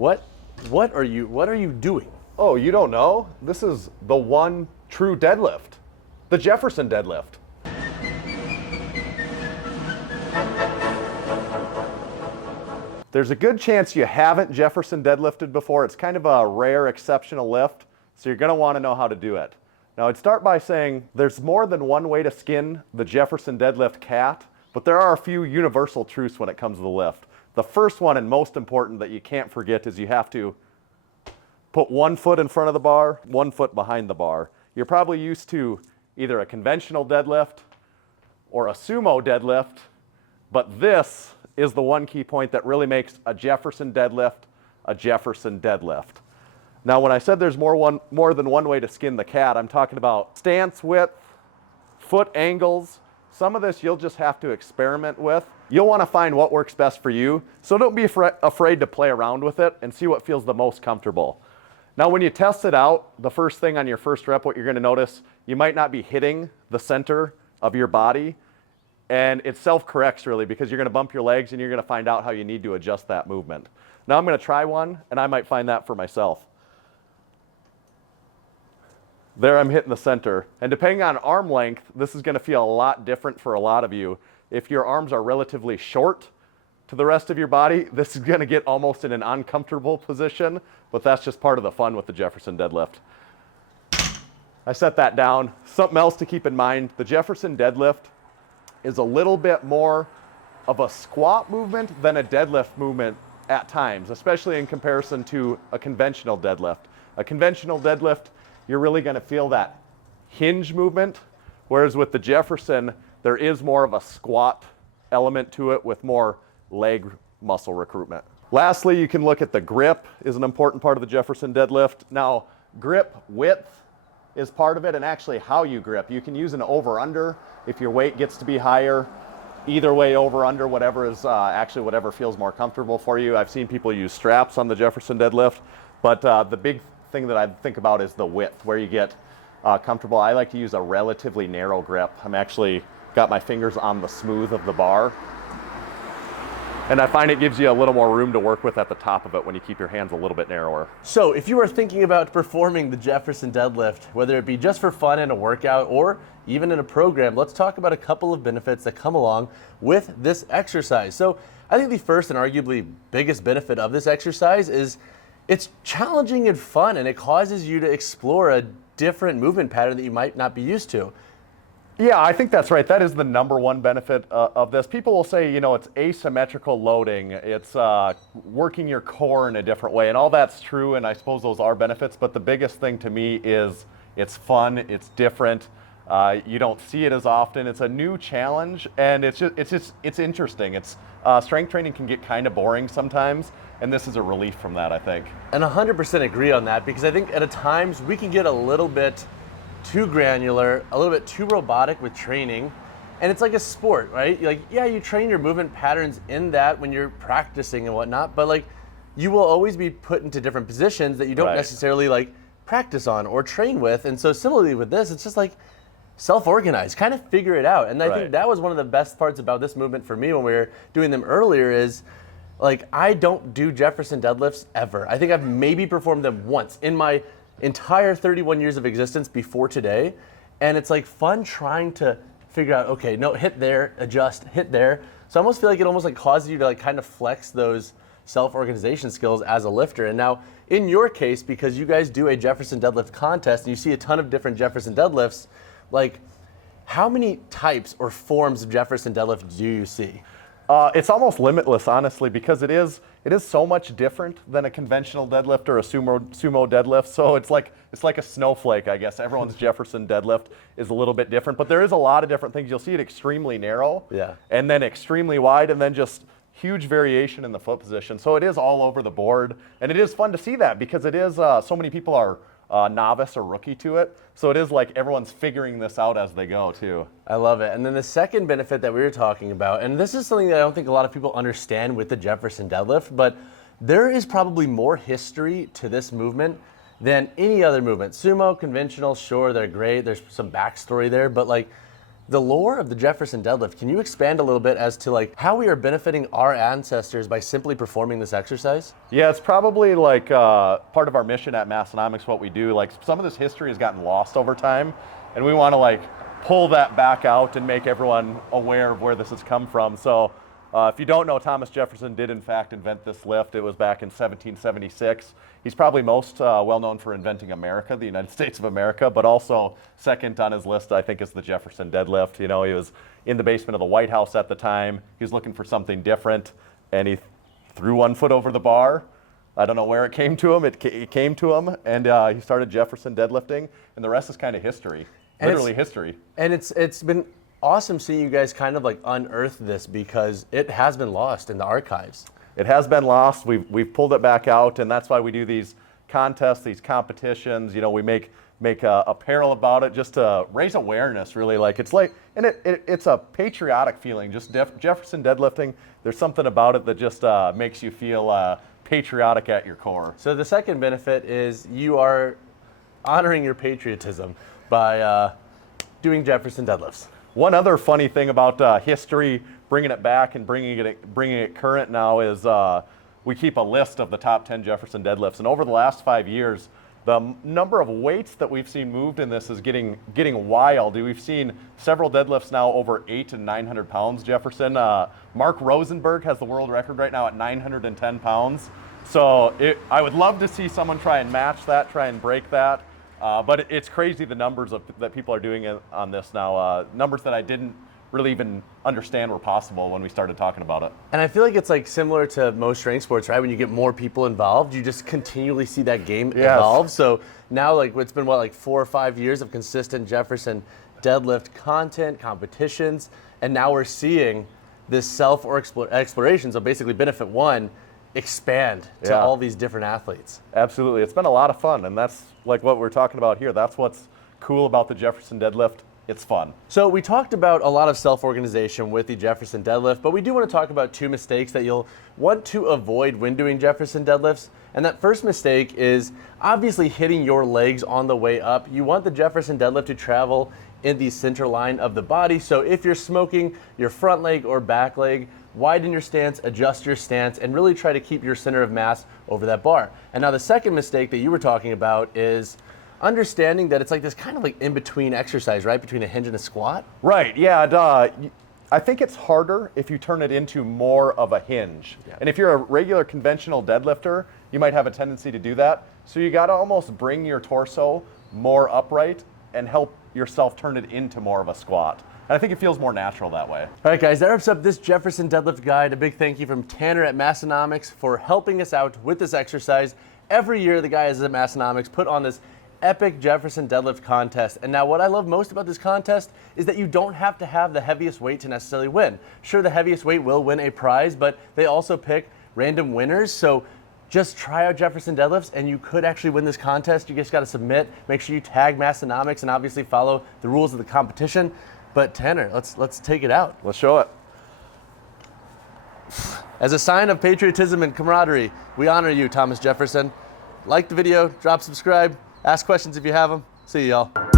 What are you doing? Oh, you don't know? This is the one true deadlift, the Jefferson Deadlift. There's a good chance you haven't Jefferson deadlifted before. It's kind of a rare, exceptional lift, so you're gonna wanna know how to do it. Now, I'd start by saying there's more than one way to skin the Jefferson deadlift cat, but there are a few universal truths when it comes to the lift. The first one, and most important that you can't forget, is you have to put 1 foot in front of the bar, 1 foot behind the bar. You're probably used to either a conventional deadlift or a sumo deadlift, but this is the one key point that really makes a Jefferson deadlift a Jefferson deadlift. Now, when I said there's more than one way to skin the cat, I'm talking about stance width, foot angles. Some of this you'll just have to experiment with. You'll want to find what works best for you, so don't be afraid to play around with it and see what feels the most comfortable. Now, when you test it out, the first thing on your first rep, what you're going to notice, you might not be hitting the center of your body, and it self-corrects really because you're going to bump your legs and you're going to find out how you need to adjust that movement. Now I'm going to try one, and I might find that for myself. There I'm hitting the center, and depending on arm length, this is going to feel a lot different for a lot of you. If your arms are relatively short to the rest of your body, this is going to get almost in an uncomfortable position, but that's just part of the fun with the Jefferson deadlift. I set that down. Something else to keep in mind, the Jefferson deadlift is a little bit more of a squat movement than a deadlift movement at times, especially in comparison to a conventional deadlift. A conventional deadlift, you're really going to feel that hinge movement, whereas with the Jefferson, there is more of a squat element to it with more leg muscle recruitment. Lastly, you can look at the grip is an important part of the Jefferson deadlift. Now, grip width is part of it, and actually how you grip. You can use an over-under if your weight gets to be higher. Either way, over-under, whatever is actually whatever feels more comfortable for you. I've seen people use straps on the Jefferson deadlift, but the big thing that I think about is the width, where you get comfortable. I like to use a relatively narrow grip. I'm actually got my fingers on the smooth of the bar, and I find it gives you a little more room to work with at the top of it when you keep your hands a little bit narrower. So if you are thinking about performing the Jefferson deadlift, whether it be just for fun in a workout or even in a program, let's talk about a couple of benefits that come along with this exercise. So I think the first and arguably biggest benefit of this exercise is it's challenging and fun, and it causes you to explore a different movement pattern that you might not be used to. Yeah, I think that's right. That is the number one benefit of this. People will say, you know, it's asymmetrical loading, it's working your core in a different way, and all that's true, and I suppose those are benefits, but the biggest thing to me is it's fun, it's different, you don't see it as often, it's a new challenge, and it's interesting. It's strength training can get kind of boring sometimes, and this is a relief from that, I think. And 100% agree on that, because I think at times we can get a little bit too granular, a little bit too robotic with training, and it's like a sport, right? Like, yeah, you train your movement patterns in that when you're practicing and whatnot, but like you will always be put into different positions that you don't necessarily like practice on or train with. And so similarly with this, it's just like self-organize, kind of figure it out. And I think that was one of the best parts about this movement for me when we were doing them earlier is like, I don't do Jefferson deadlifts ever. I think I've maybe performed them once in my entire 31 years of existence before today, and it's like fun trying to figure out, okay, no, hit there, adjust, hit there. So I almost feel like it almost like causes you to like kind of flex those self-organization skills as a lifter. And now in your case, because you guys do a Jefferson deadlift contest and you see a ton of different Jefferson deadlifts, like how many types or forms of Jefferson deadlift do you see? It's almost limitless, honestly, because it is so much different than a conventional deadlift or a sumo deadlift. So it's like a snowflake, I guess. Everyone's Jefferson deadlift is a little bit different, but there is a lot of different things. You'll see it extremely narrow, and then extremely wide, and then just huge variation in the foot position. So it is all over the board, and it is fun to see that because it is so many people are novice or rookie to it. So it is like everyone's figuring this out as they go too. I love it. And then the second benefit that we were talking about, and this is something that I don't think a lot of people understand with the Jefferson deadlift, but there is probably more history to this movement than any other movement. Sumo, conventional, sure, they're great. There's some backstory there, but like The lore of the Jefferson Deadlift, can you expand a little bit as to like how we are benefiting our ancestors by simply performing this exercise? Yeah, it's probably like part of our mission at Massonomics, what we do. Like some of this history has gotten lost over time, and we want to like pull that back out and make everyone aware of where this has come from. So if you don't know, Thomas Jefferson did in fact invent this lift. It was back in 1776. He's probably most well known for inventing America, the United States of America, but also second on his list, I think, is the Jefferson Deadlift. You know, he was in the basement of the White House at the time. He was looking for something different, and he threw one foot over the bar. I don't know where it came to him. It came to him, and he started Jefferson deadlifting, and the rest is kind of history, literally history. And it's been awesome seeing you guys kind of like unearth this because it has been lost in the archives. It has been lost. We've pulled it back out, and that's why we do these contests, these competitions. You know, we make apparel about it just to raise awareness, really. Like it's like, and it's a patriotic feeling. Just Jefferson deadlifting. There's something about it that just makes you feel patriotic at your core. So the second benefit is you are honoring your patriotism by doing Jefferson deadlifts. One other funny thing about history, bringing it back and bringing it current now is we keep a list of the top 10 Jefferson deadlifts. And over the last 5 years, the number of weights that we've seen moved in this is getting wild. We've seen several deadlifts now over 800 and 900 pounds, Jefferson. Mark Rosenberg has the world record right now at 910 pounds. So I would love to see someone try and match that, try and break that. But it's crazy the numbers that people are doing on this now. Numbers that I didn't really even understand were possible when we started talking about it. And I feel like it's like similar to most strength sports, right? When you get more people involved, you just continually see that game evolve. So now like it's been like 4 or 5 years of consistent Jefferson deadlift content, competitions, and now we're seeing this self or exploration, so basically benefit one, expand to all these different athletes. Absolutely. It's been a lot of fun, and that's like what we're talking about here. That's what's cool about the Jefferson deadlift. It's fun. So we talked about a lot of self-organization with the Jefferson deadlift, but we do want to talk about 2 mistakes that you'll want to avoid when doing Jefferson deadlifts. And that first mistake is obviously hitting your legs on the way up. You want the Jefferson deadlift to travel in the center line of the body. So if you're smoking your front leg or back leg, widen your stance, adjust your stance, and really try to keep your center of mass over that bar. And now the second mistake that you were talking about is understanding that it's like this kind of like in-between exercise, right? Between a hinge and a squat. Right, yeah. I think it's harder if you turn it into more of a hinge. Yeah. And if you're a regular conventional deadlifter, you might have a tendency to do that. So you gotta almost bring your torso more upright and help yourself turn it into more of a squat. And I think it feels more natural that way. All right, guys, that wraps up this Jefferson deadlift guide. A big thank you from Tanner at Massonomics for helping us out with this exercise. Every year, the guys at Massonomics put on this epic Jefferson deadlift contest. And now what I love most about this contest is that you don't have to have the heaviest weight to necessarily win. Sure, the heaviest weight will win a prize, but they also pick random winners. So just try out Jefferson deadlifts and you could actually win this contest. You just got to submit. Make sure you tag Massonomics and obviously follow the rules of the competition. But Tanner, let's take it out. Let's show it. As a sign of patriotism and camaraderie, we honor you, Thomas Jefferson. Like the video, drop subscribe, ask questions if you have them. See y'all.